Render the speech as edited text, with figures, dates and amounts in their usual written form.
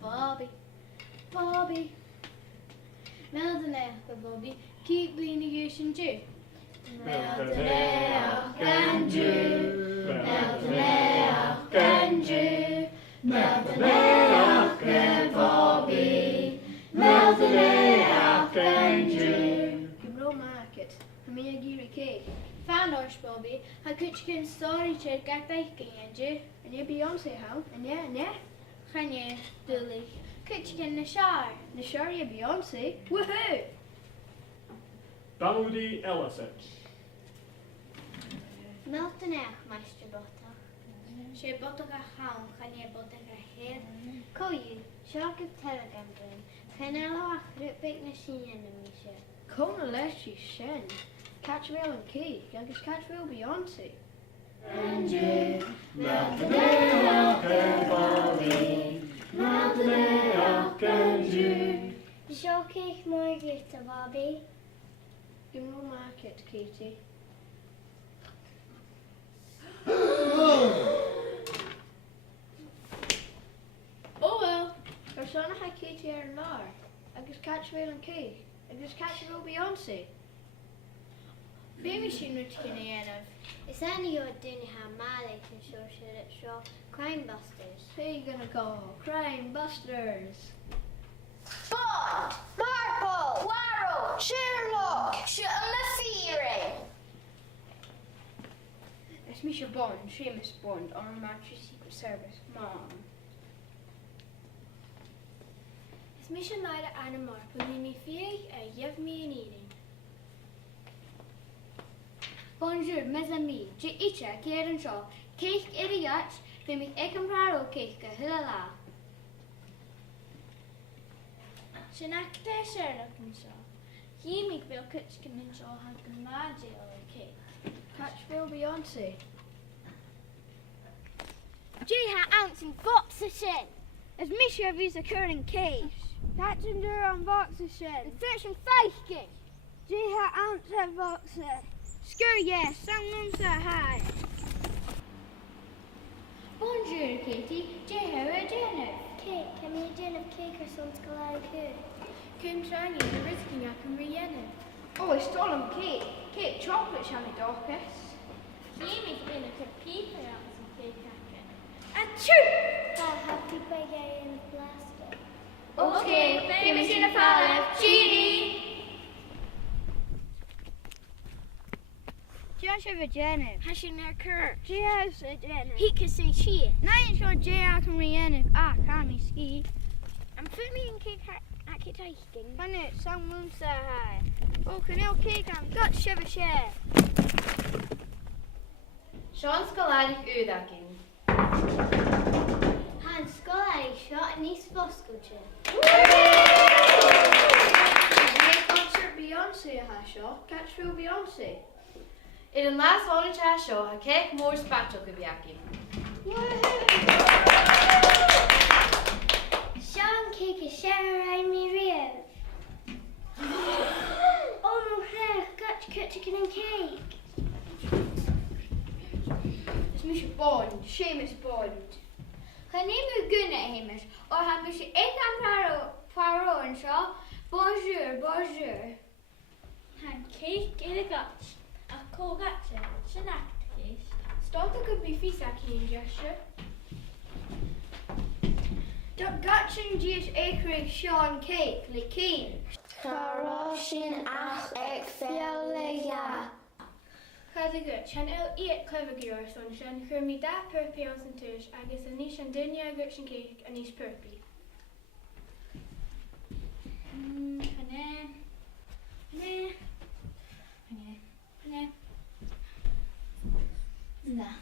Bobby. Melden Bobby, keep leaning Asian Jew. Melden Jew. Melden Jew. Melden Bobby. Melden Jew. Gymro market, Hamia Giri cake. Fan Osh Bobby, I could chicken story check at baking and you. And you Beyonce how? And yeah. Can you, Dilly? Could chicken the shower. The sure you Beyonce. Woohoo! Bowdy Ellisett. Melton Meister Butter. She butter a hound, can you butter a head? Call you, shark of telegram game. Can I laugh at big machine in the mission? Kona Leshy Shen. Catchville and Key. Youngest Catchville Beyonce. Andrew, Melton Bobby. Melton Jew. Showcase Margaret Bobby. Gymro market, Katie. Oh well. Persona High Katie and Lar. Youngest Catchville and Key. Youngest Catchville Beyonce. Baby machine would chicken again of. It's only your dinner how Malik can show shit at show crime busters. Who you gonna call? Crime Busters. Bond, Marple, Warrow, Sherlock, Fìrinn. It's Misha Bond, Seamus Bond, on Armature Secret Service, Mom. It's Misha Maida Anna Marple, me fee, give me an eating. Bonjour, mes amis, je icha, Kieran Shaw, cake idiot, they make a compraro cake, a hula. Shanakta Sherlock and Shaw. He make Bill Kutchkin and Shaw have a magic cake. Catchville Beyonce. Jiha ounce and box of shin. As Misha of his occurring case. Catching her on box of shin. And search and faking. Jiha ounce of box of. Screw yes, someone's so high. Bonjour, Katie. Jiha a dinner. Cake, can we a din of cake or something like that? Can try you the risking I can re-enter. Oh, it's stolen cake. Cake chocolate, shall we, Dorcas? He makes been a good people out some cake happen. Achoo! Happy birthday in plastic. Okay, famous in a pile Genie! Josh of a Janet. Hashing their cur. Josh a Janet. He can say she. Now you're sure J.R. can re-enter. Can't me ski. I'm putting me in cake at taking. Can it? Some moon so high. Oh, can you cake? I'm got shiver share. Sean Scolaric Udakin. Hans Scolari shot in East Boscoche. Concert Beyonce a hasho. Catchville Beyonce. In the last one show, a cake more spatchel could be aki. Sean cake is share me real. Oh no, hair, got chicken and cake. It's Misha Bond, Seamus Bond. Her name is good at Hamish, or Hamish Ekan Paro and Shaw. Bonjour. And cake in a gut. A cold gutcha. Shanak case. Starter could be Fisaki in gesture. Gatchin Gish Acre Sean Cake, Likeen. Caroshin ach ek fialeja. Clever good. Chan eat clever gear sunshine. Hear me that purpy on some tush. I guess a niche and dunya gutchin cake and niche purpy. Nah.